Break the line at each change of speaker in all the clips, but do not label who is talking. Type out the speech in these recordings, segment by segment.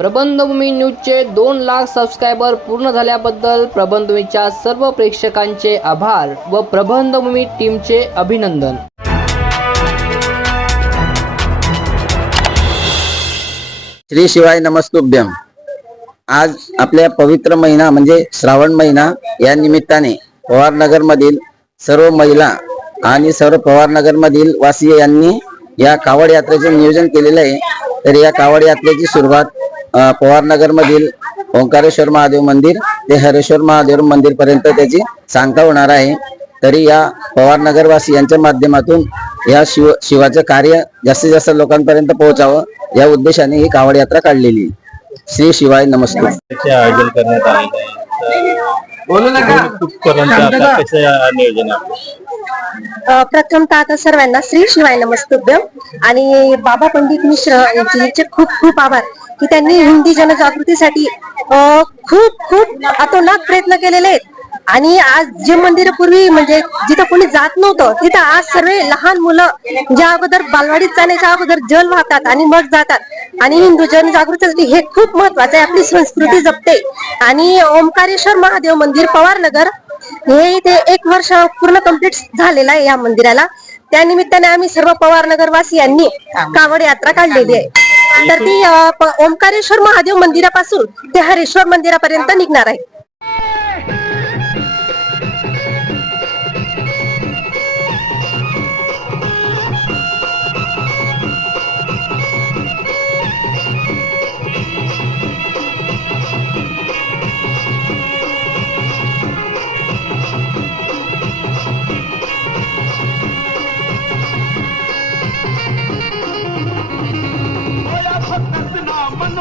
प्रबंधभूमी न्यूजचे दोन लाख सबस्क्रायबर पूर्ण झाल्याबद्दल प्रबंधभूमीच्या सर्व प्रेक्षकांचे आभार व प्रबंधभूमी टीमचे अभिनंदन.
श्री शिवाय नमस्तुभ्यम. आज आपल्या पवित्र महिना म्हणजे श्रावण महिना या निमित्ताने पवारनगर मधील सर्व महिला आणि सर्व पवारनगर मधील वासीय यांनी या कावड यात्रेचे नियोजन केलेले आहे. तर या कावड यात्रेची सुरुवात पवारनगर मधील ओंकारेश्वर महादेव मंदिर ते हरेश्वर महादेव मंदिर पर्यंत त्याची सांगता होणार आहे. तरी या पवारनगर वासी यांच्या माध्यमातून या शिव शिवाचं कार्य जास्तीत जास्त लोकांपर्यंत पोहोचावं या उद्देशाने ही कावड यात्रा काढलेली. श्री शिवाय नमस्कार
आयोजन करण्यात आलेलं आहे.
प्रथमतः आता सर्वांना श्री शिवाय नमस्तुभ्यम आणि बाबा पंडित मिश्र यांचे खूप खूप आभार. की त्यांनी हिंदी जनजागृतीसाठी खूप खूप अतोनात प्रयत्न केलेले आहेत. आणि आज जे मंदिर पूर्वी म्हणजे जिथं कोणी जात नव्हतं तिथं आज सर्व लहान मुलं ज्या अगोदर बालवाडीत जाण्याच्या अगोदर जल वाहतात आणि मग जातात. आणि हिंदू जनजागृतीसाठी हे खूप महत्वाचं आहे. आपली संस्कृती जपते. आणि ओंकारेश्वर महादेव मंदिर पवारनगर हे इथे एक वर्ष पूर्ण कंप्लीट झालेलं आहे या मंदिराला. त्या निमित्ताने आम्ही सर्व पवारनगर वासियांनी कावड यात्रा काढलेली आहे. तर ती प- ओंकारेश्वर महादेव मंदिरापासून ते हरेश्वर मंदिरापर्यंत निघणार आहे.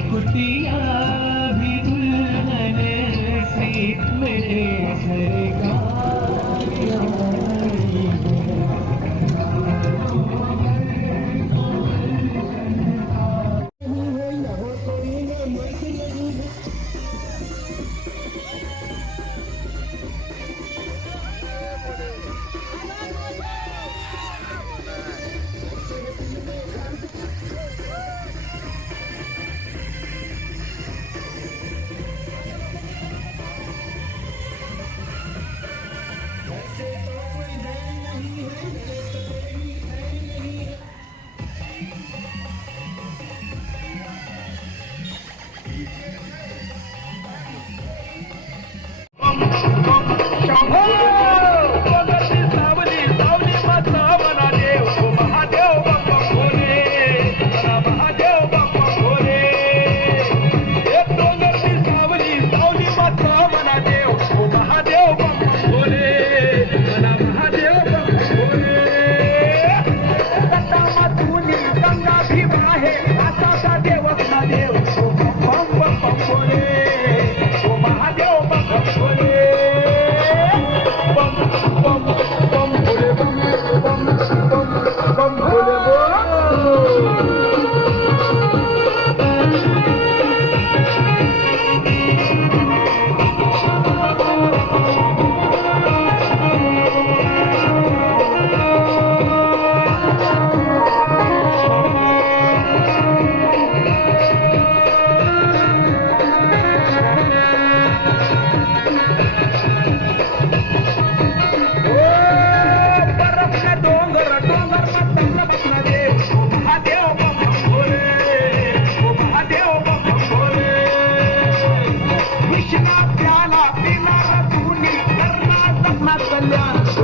कुटिया भी दुल्हन सी मेरे घर का है